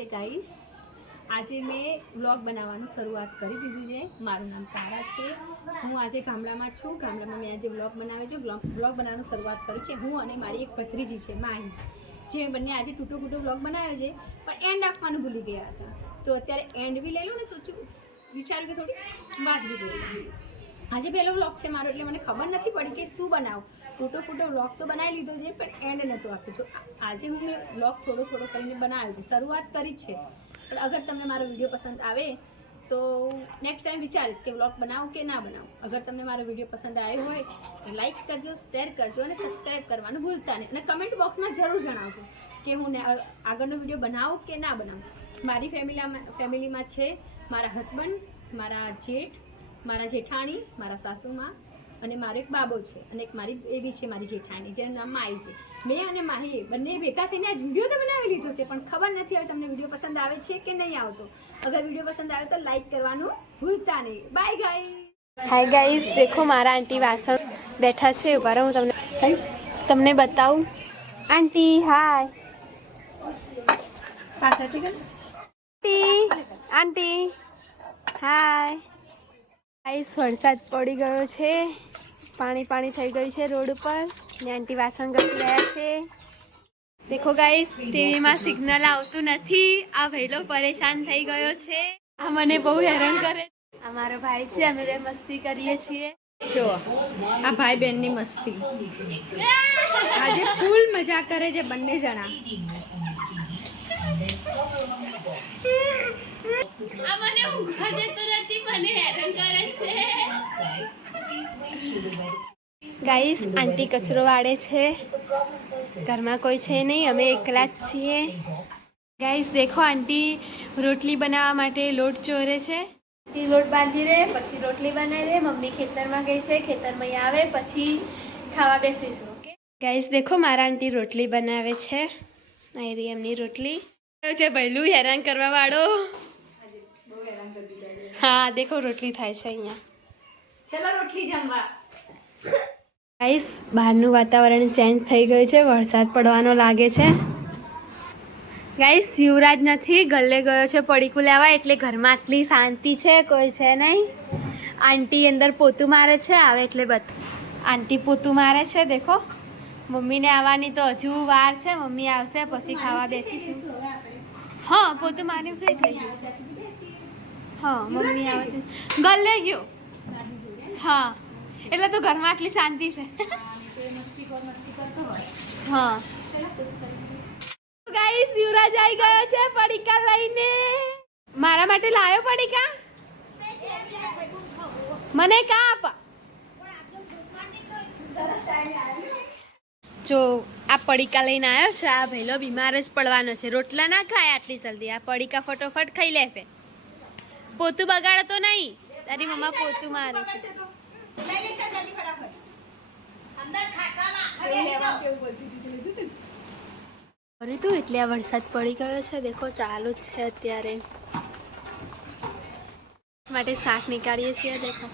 નમસ્તે ગાઈસ આજે મેં વ્લોગ બનાવવાનું શરૂઆત કરી દીધું છે. મારું નામ તારા છે. હું આજે ગામડામાં છું. ગામડામાં મેં આજે વ્લોગ બનાવ્યો છે. વ્લોગ બનાવવાનું શરૂઆત કરી છે. હું અને મારી એક ભત્રીજી છે, માહી. જે બંને આજે ટૂટો ફૂટો વ્લોગ બનાવ્યો છે, પણ એન્ડ આપવાનું ભૂલી ગયા હતા. તો અત્યારે એન્ડ બી લઈ લો ને સોચું વિચાર્યું કે થોડી વાત બી જોઈ આજે પહેલો વ્લોગ છે મારો, એટલે મને ખબર નથી પડી કે શું બનાવું. ફોટો ફોટો વ્લોગ તો બનાવી લીધો છે, પણ એન્ડ નહોતો આપ્યો. જો, આજે હું મેં વ્લોગ થોડો થોડો કરીને બનાવ્યો છે. શરૂઆત કરી છે. પણ અગર તમને મારો વીડિયો પસંદ આવે, તો નેક્સ્ટ ટાઈમ વિચારીશ કે વ્લોગ બનાવું કે ના બનાવું. અગર તમને મારો વીડિયો પસંદ આવ્યો હોય, તો લાઇક કરજો શેર કરજો અને સબસ્ક્રાઈબ કરવાનું ભૂલતા નહીં. અને કમેન્ટ બોક્સમાં જરૂર જણાવજો કે હું આગળનો વીડિયો બનાવું કે ના બનાવું. મારી ફેમિલીમાં ફેમિલીમાં છે મારા હસબન્ડ મારા જેઠ, મારા જેઠાણી, મારા સાસુમાં અને મારો એક બાબો છે અને એક મારી બેબી છે મારી જેઠાણી જેનું નામ માઈ છે. મેં અને માહી બંને ભેગા થઈને આજ વીડિયો તો બનાવી લીધો છે પણ ખબર નથી હવે તમને વીડિયો પસંદ આવે છે કે નહીં આવતો. અગર વીડિયો પસંદ આવે તો લાઈક કરવાનું ભૂલતા નહીં. બાય ગાઈ હાય ગાઈઝ દેખો મારા આંટી વાસણ બેઠા છે ઊભા રહો હું તમને તમને બતાવું. Aunty hi aunty aunty hi guys વરસાદ પડી ગયો છે. પાણી પાણી થઈ ગયું છે રોડ ઉપર. ને આંટી વાસણ ઘસી રહ્યા છે. દેખો ગાઈસ ટીવીમાં સિગ્નલ આવતું નથી. આ ભાઈલો પરેશાન થઈ ગયો છે. આ મને બહુ હેરાન કરે આ મારો ભાઈ છે, અમે બે મસ્તી કરીએ છીએ. જો, આ ભાઈ બહેનની મસ્તી. આજે ફૂલ મજા કરે છે બંને જણા. આ મને ઊંઘવા દેતો નથી, મને હેરાન કરે ગાઈસ આંટી કચરો વાળે છે. ઘરમાં કોઈ છે નહીં અમે એકલા જ છીએ. ગાઈસ દેખો આંટી રોટલી બનાવવા માટે લોટ ચોરે છે. આંટી લોટ બાંધી દે પછી રોટલી બનાવી દે. મમ્મી ખેતરમાં ગઈ છે ખેતરમાં આવે પછી ખાવા બેસીશું ઓકે ગાઈસ દેખો મારા આંટી રોટલી બનાવે છે. આ રહી એમની રોટલી. છે પહેલું હેરાન કરવા વાળો? હા દેખો રોટલી થાય છે અહીંયા. ચલો રોટલી જમવા. ગાઈસ બહારનું વાતાવરણ ચેન્જ થઈ ગયું છે, વરસાદ પડવાનો લાગે છે. ગાઈસ યુવરાજ નથી, ગલ્લે ગયો છે પડીકું લેવા, એટલે ઘરમાં આટલી શાંતિ છે, કોઈ છે નહીં. આંટી અંદર પોતું મારે છે, આવે એટલે બધ આંટી પોતું મારે છે, દેખો. મમ્મીને આવવાની તો હજુ વાર છે, મમ્મી આવશે, પછી ખાવા બેસીશું. હા, પોતું મારી ફ્રી થઈ જશે હા, મમ્મી આવે ગલ્લે ગયો. હા. એટલે તો ઘરમાં આટલી શાંતિ છે. હા. ગાઈસ યુવરાજ આવી ગયો છે પડીકા લઈને. મારા માટે લાયો પડીકા? મને કા આપ? જો, આ પડીકા લઈને આવ્યો છે. આ ભેલો બીમાર જ પડવાનો છે. રોટલા ના ખાય આટલી જલ્દી. આ પડીકા ફટોફટ ખાઈ લેશે. પોતું બગાડતો નહીં. તારી મમ્મા પોતું મારે છે. અરે તું એટલે આ વરસાદ પડી ગયો છે, દેખો ચાલુ જ છે અત્યારે. માટે શાક નીકાળીએ છીએ, દેખો.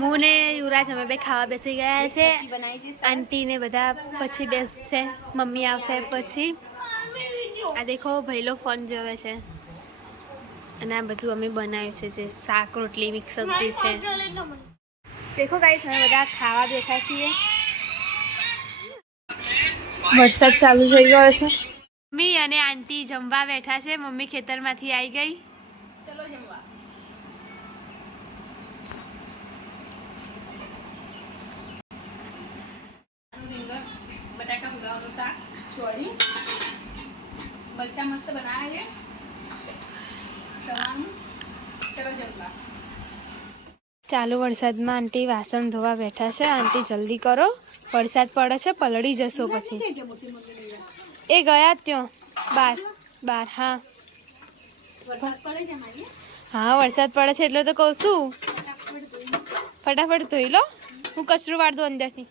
હું ને યુવરાજ અમે બે ખાવા બેસી ગયા છે. આંટી ને બધા પછી બેસશે, મમ્મી આવશે પછી. આ દેખો ભૈલો ફોન જોવે છે. અને આ બધું અમે બનાવ્યું છે જે શાક રોટલી મિક્સ સબ્જી છે. દેખો ગાઈસ અમે બધા ખાવા બેઠા છીએ. વરસાદ ચાલુ થઈ ગયો છે. મમ્મી અને આંટી જમવા બેઠા છે મમ્મી ખેતરમાંથી આવી ગઈ. ચલો જમવા. બટાકા ભૂગાવાનું શાક ચોળી. મરચા મસ્ત બનાવે છે. ચલો વરસાદમાં આંટી વાસણ ધોવા બેઠા છે. આંટી જલ્દી કરો. વરસાદ પડે છે પલળી જશો પછી. એ ગયા ત્યાં. બાર બાર હા. હા? વરસાદ પડે છે એટલે તો કહું છું ફટાફટ ધોઈ લો. હું કચરું વાળ દઉં અંદરથી.